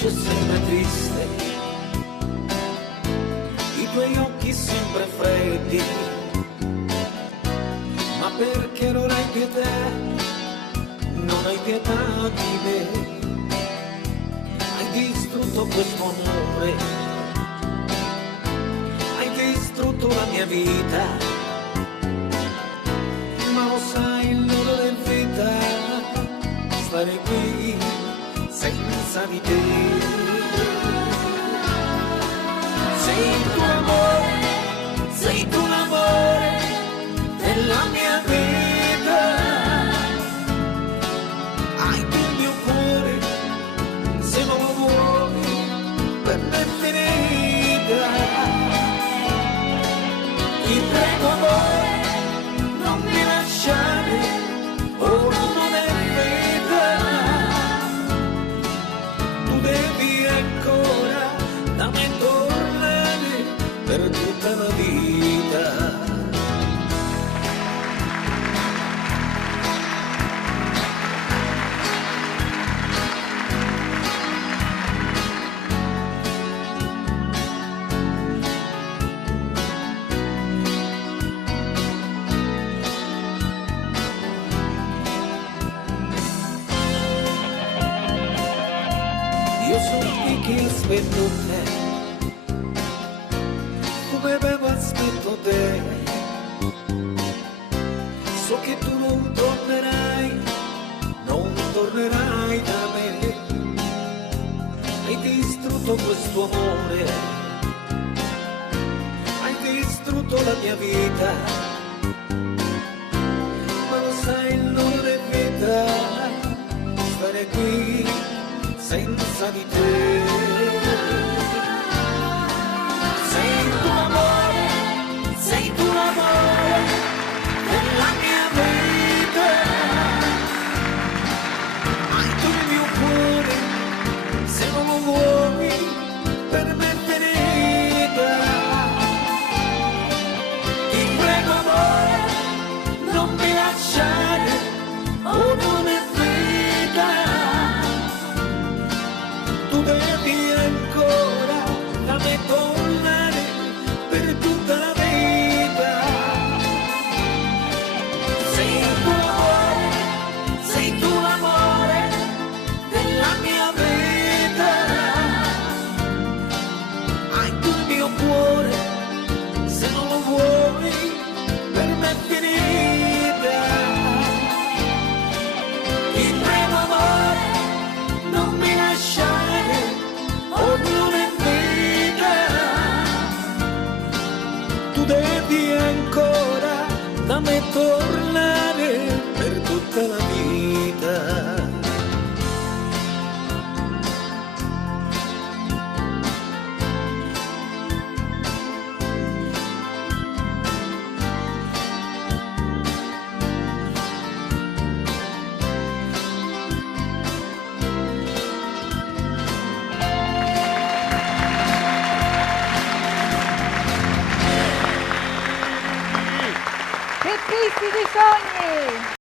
voce sempre triste, i tuoi occhi sempre freddi, ma perché non hai pietà, non hai pietà di me, hai distrutto questo amore, hai distrutto la mia vita, ma lo sai non è vita stare qui senza di te. Sei il tuo amore, sei tu l'amore della mia vita, hai tu il mio cuore, se non lo vuoi per me è finita. Ti prego amore, non mi lasciare, ora non è vita, tu devi ancora da me tornare per tutta la vita. Io sono qui che aspetto te, come bevo aspetto te, so che tu non tornerai, non tornerai da me, hai distrutto questo amore, hai distrutto la mia vita, ma lo sai non è vita stare qui senza di te. Sei tu l'amore, sei tu l'amore della mia vita, hai tu il mio cuore, se non lo vuoi per me è finita. Ti prego amore, non mi lasciare, oh non è vita, tu devi ancora da me tornare per tutta la vita. Sei il tuo amore, sei tu l'amore della mia vita, hai tu il mio cuore, se non lo vuoi per me è finita. Ti prego amore, non mi lasciare, oh non è vita, tu devi ancora da me tornare per tutta la vita. Che tristi di sogni!